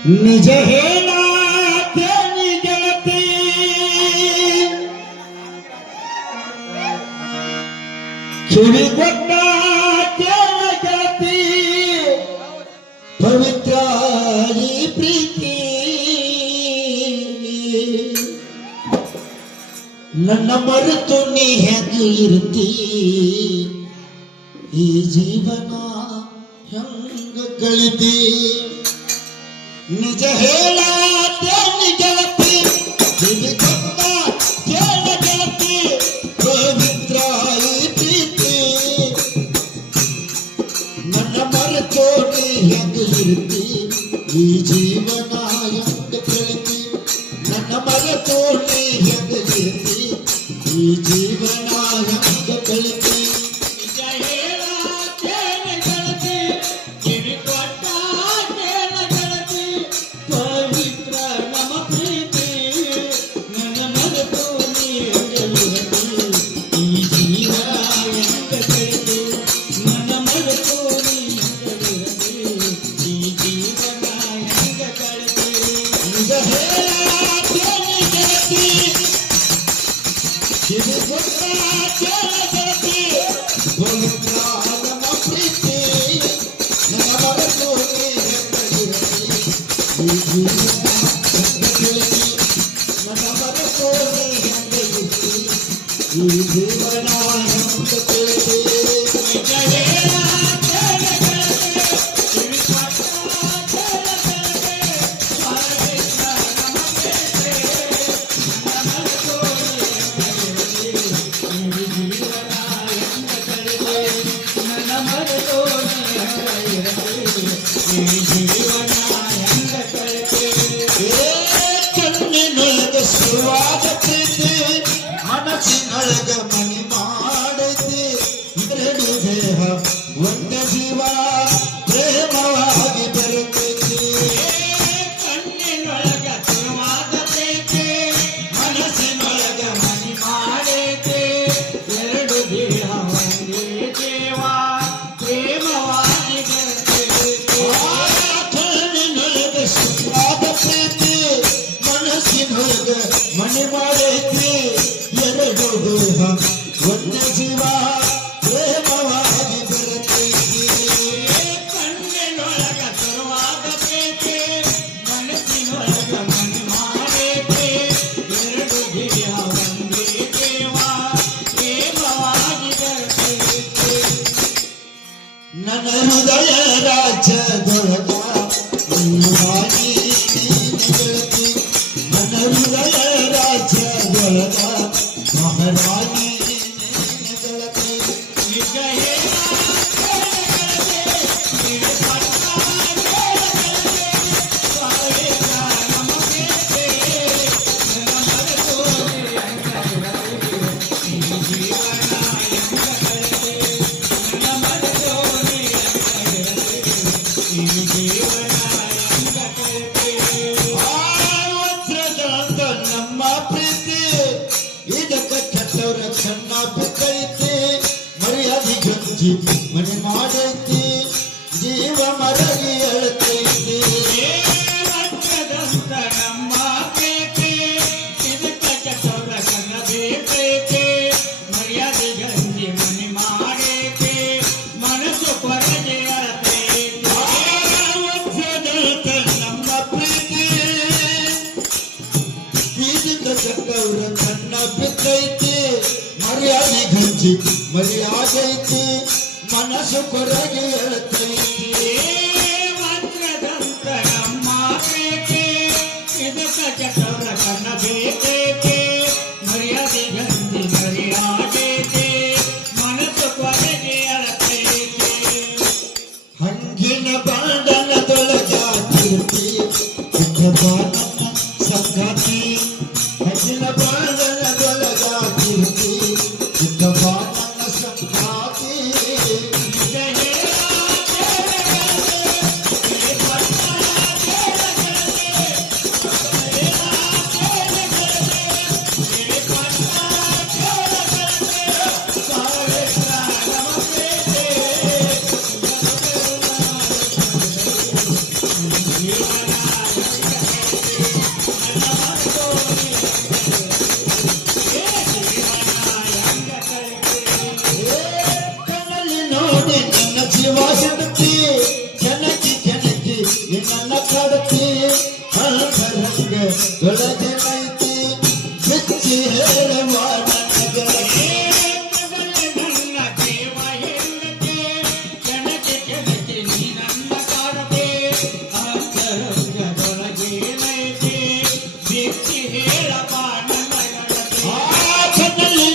ನಿಜ ಹೇಳಾತೇನಿ ಗೆಳತಿ ಕಿವಿ ಕೊಟ್ಟಾತೇನ ಗೆಳತಿ ಪವಿತ್ರ ಈ ಪ್ರೀತಿ ನನ್ನ ಮರೆತು ನೀ ಹೆಂಗೆ ಇರ್ತಿ ಈ ಜೀವನ ಹೆಂಗ ಕಳಿತಿ ನಿಜ ಹೇಳಾತೇನಿ ಗೆಳತಿ ಕಿವಿ ಕೊಟ್ಟಾತೇನ ಗೆಳತಿ ಪವಿತ್ರ ಈ ಪ್ರೀತಿ ನನ್ನ ಮರೆತು ನೀ ಹೆಂಗೆ ಇರ್ತಿ ಈ ಜೀವನ ಹೆಂಗ ಕಳಿತಿ ನನ್ನ ಮರೆತು ನೀ ಹೆಂಗೆ ಇರ್ತಿ ಈ ಜೀವನ ಹೆಂಗ ಕಳಿತಿ ನಿಜ ಹೇಳಾತೇನಿ ಗೆಳತಿ ಕಿವಿ ಕೊಟ್ಟಾತೇನ ಗೆಳತಿ ಪವಿತ್ರ ನಮ್ಮ ಪ್ರೀತಿ ನನ್ನ ಮರೆತು ನೀ ಹೆಂಗೆ ಇರ್ತಿ ಈ ಜೀವನ ಹೆಂಗ ಕಳಿತಿ ನನ್ನ ಮರೆತು ನೀ ಹೆಂಗೆ ಇರ್ತಿ ಈ ಜೀವನ ಹೆಂಗ ಕಳಿತಿ ನಿಜ ಹೇಳಾತೇನಿ ಗೆಳತಿ ಕಿವಿ ಕೊಟ್ಟಾತೇನ ಗೆಳತಿ ಪವಿತ್ರ ನಮ್ಮ ಪ್ರೀತಿ ನನ್ನ ಮರೆತು ನೀ ಹೆಂಗೆ ಇರ್ತಿ ಈ ಜೀವನ ಹೆಂಗ ಕಳಿತಿ ನನ್ನ ಮರೆತು ನೀ ಹೆಂಗೆ ಇರ್ತಿ ಈ ಜೀವನ ಹೆಂಗ ಕಳಿತಿ ನಿಜ ಹೇಳಾತೇನಿ ಗೆಳತಿ ಕಿವಿ ಕೊಟ್ಟಾತೇನ ಗೆಳತಿ ಪವಿತ್ರ ನಮ್ಮ ಪ್ರೀತಿ ನನ್ನ ಮರೆತು ನೀ ಹೆಂಗೆ ಇರ್ತಿ ಈ ಜೀವನ ಹೆಂಗ ಕಳಿತಿ ನನ್ನ ಮರೆತು ನೀ ಹೆಂಗೆ ಇರ್ತಿ ಈ ಜೀವನ ಹೆಂಗ ಕಳಿತಿ ಕಣ್ಣಿನೊಳಗ ಸುವಾದ ಪ್ರೀತಿ ಮನಸ್ಸಿನೊಳಗ ಮನೆ ಮಾಡೈತಿ ಎರಡು ದೇಹ ಒಂದೇ ಜೀವ ಪ್ರೇಮವಾಗಿ ಬೆರೆತೈತಿ ಕಣ್ಣಿನೊಳಗ ಸುವಾದ ಪ್ರೀತಿ ಮನಸ್ಸಿನೊಳಗ ಮನೆ ಮಾಡೈತಿ ಎರಡು ದೇಹ ಒಂದೇ ಜೀವ ಪ್ರೇಮವಾಗಿ ಬೆರೆತೈತಿ ಕಣ್ಣಿನೊಳಗ ಸುವಾದ ಪ್ರೀತಿ ಮನಸ್ಸಿನೊಳಗ ಮನೆ ಮಾಡೈತಿ ಎರಡು ದೇಹ ಒಂದೇ ಜೀವ ಪ್ರೇಮವಾಗಿ ಬೆರೆತೈತಿ ಕಣ್ಣಿನೊಳಗ ಸುವಾದ ಪ್ರೀತಿ ಮನಸ್ಸಿನೊಳಗ ಮನೆ ಮಾಡೈತಿ ಎರಡು ದೇಹ ಒಂದೇ ಜೀವ ಪ್ರೇಮವಾಗಿ ಬೆರೆತೈತಿ ನನ್ನ ಹೃದಯ ರಾಜ್ಯದೊಳಗ ರಾಣಿ ನೀನೆ ಗೆಳತಿ ನನ್ನ ಹೃದಯ ರಾಜ್ಯದೊಳಗ ಮಹಾರಾಣಿ ನೀನೆ ಗೆಳತಿ ನಿಜ ಹೇಳಾತೇನಿ ಗೆಳತಿ ಕಿವಿ ಕೊಟ್ಟಾತೇನ ಗೆಳತಿ ಪವಿತ್ರ ನಮ್ಮ ಪ್ರೀತಿ ನನ್ನ ಮರೆತು ನೀ ಹೆಂಗೆ ಇರ್ತಿ ಈ ಜೀವನ ಹೆಂಗ ಕಳಿತಿ ನನ್ನ ಮರೆತು ನೀ ಹೆಂಗೆ ಇರ್ತಿ ಈ ಜೀವನ ಹೆಂಗ ಕಳಿತಿ ವಜ್ರದಂತ ನಮ್ಮ ಪ್ರೀತಿ ಇದಕ್ಕ ಕೆಟ್ಟವ್ರ ಕಣ್ಣ ಬಿದ್ದೈತಿ ಮರ್ಯಾದೆ ಗಂಜಿ ಮನೆ ಮಾಡೈತಿ ಜೀವ ಮರಗಿ ಅಳತೈತಿ ವಜ್ರದಂತ ನಮ್ಮ ಪ್ರೀತಿ ಇದಕ್ಕ ಕೆಟ್ಟವ್ರ ಕಣ್ಣ ಬಿದ್ದೈತಿ ಮರ್ಯಾದೆ ಗಂಜಿ ಮನೆ ಮಾಡೈತಿ ಮನಸ್ಸು ಕೊರಗೆ ಅಳತೈತಿ ವಜ್ರದಂತ ನಮ್ಮ ಪ್ರೀತಿ ಇದಕ್ಕ ಕೆಟ್ಟವ್ರ ಕಣ್ಣ ಬಿದ್ದೈತಿ ಮರ್ಯಾದೆ ಗಂಜಿ ಮರ್ಯಾದೈತಿ ಮನಸ್ಸು ಕೊರಗೆ ಅಳತೈತಿ ವಜ್ರದಂತ ನಮ್ಮ ಪ್ರೀತಿ ಇದಕ್ಕ ಕೆಟ್ಟವ್ರ ಕಣ್ಣ ಬಿದ್ದೈತಿ ಮರ್ಯಾದೆ ಗಂಜಿ ಮರ್ಯಾದೈತಿ ಮನಸ್ಸು ಕೊರಗೆ ಅಳತೈತಿ ಹಂಗಿನ ಬಾಂಧನದೊಳಗಾಗಿರ್ತಿ ನನ್ನ ಸಂಗಾತಿ ಹಂಗಿನ ಬಾಂಧನದೊಳಗಾಗಿರ್ತಿ ನನ್ನ ಸಂಗಾತಿ ನಿಜ ಹೇಳಾತೇನಿ ಶಿವಾಶಕ್ತಿ ಜನಕಿ ಜನಕಿ ನನ್ನ ಕಡತಿ ಅಂತರಂಗ ಒಳಗೆ ಐತಿ ಬಿಚ್ಚಿ ಹೇಳುವ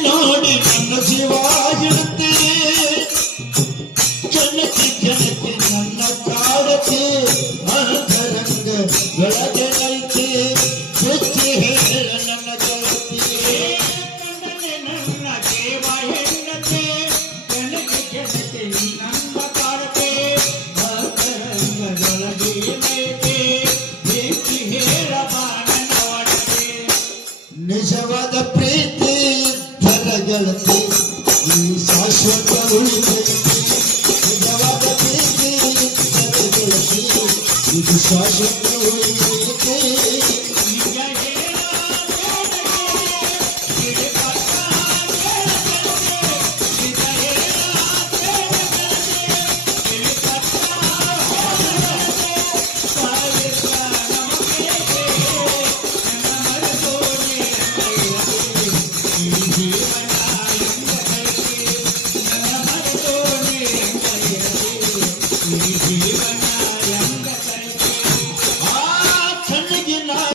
ನೋಡಿ ನನ್ನ ಶಿವಾಶಕ್ತಿ ಜನಕಿ ಜನಕಿ ನನ್ನ ಕಾಡತಿ ಅಂತರಂಗ ಒಳಗೆ ಐತಿ ಬಿಚ್ಚಿ ಹೇಳ ನನ್ನ ಗೆಳತಿ ನನ್ನ ದೇವ ಹೆಂಡತಿ ಜನಕ್ಕೆ ಜನಕ್ಕೆ ನೀ ನನ್ನ ಕಾಡತೆ ಅಂತರಂಗದೊಳಗೆ ಏನೈತೆ ಬೆಂಕಿ ಹೇಳಬಾ ನನ್ನ ಒಡತೆ ನಿಜವಾದ ಪ್ರೀತಿ ಇದ್ದರ ಗೆಳತಿ ಈ ಶಾಶ್ವತ ಉಳಿತೈತಿ ನಿಜವಾದ ಪ್ರೀತಿ ಇದ್ದರ ಗೆಳತಿ ಇದು ಶಾಶ್ವತ ಉಳಿತೈತಿ